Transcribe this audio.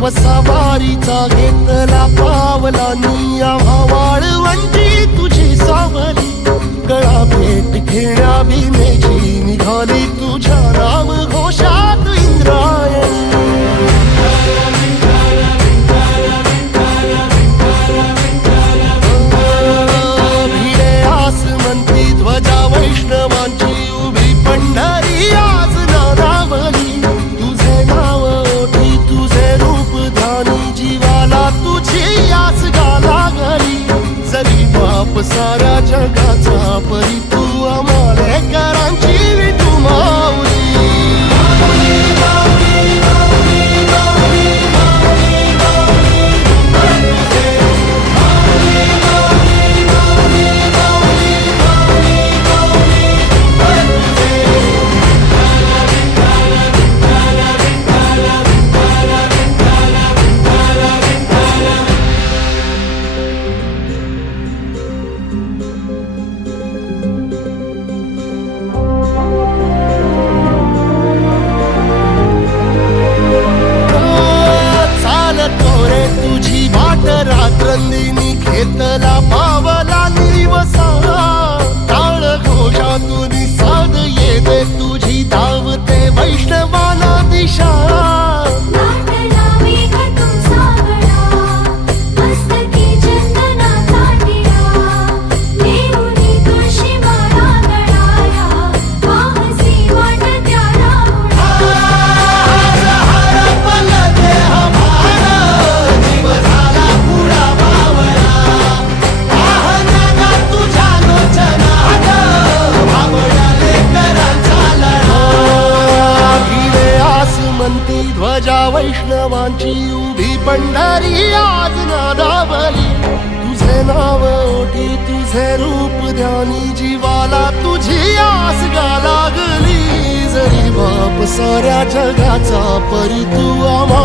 वसावारीचा घेतला पावलांनी आम्हा वाळवंटी तुझी सावली गळा भेट घेण्या भीमेची निघाली तुझ्या नाम घोषात इंद्रायणी भिडे आसमंती ध्वजा वैष्णवांची उभी पंढरी आज नादावली तुझे नाव ओठी तुझे रूप ध्यानी जीवाला तुझी आस गाला गली जरी बाप साऱ्या जगाचा परी तू आमालेकरांची विठू माऊली रात्रंदिनी घेतला पावला निवसा टाळ घोषातून साध येते तुझी धावते वैष्णवाला दिशा ध्वजा वैष्णवांची उभी पंढरी आज नादावली तुझे नाव ओठी तुझे रूप ध्यानी जीवाला तुझी आस गा लागली जरी बाप साऱ्या जगाचा परी तू आम्हा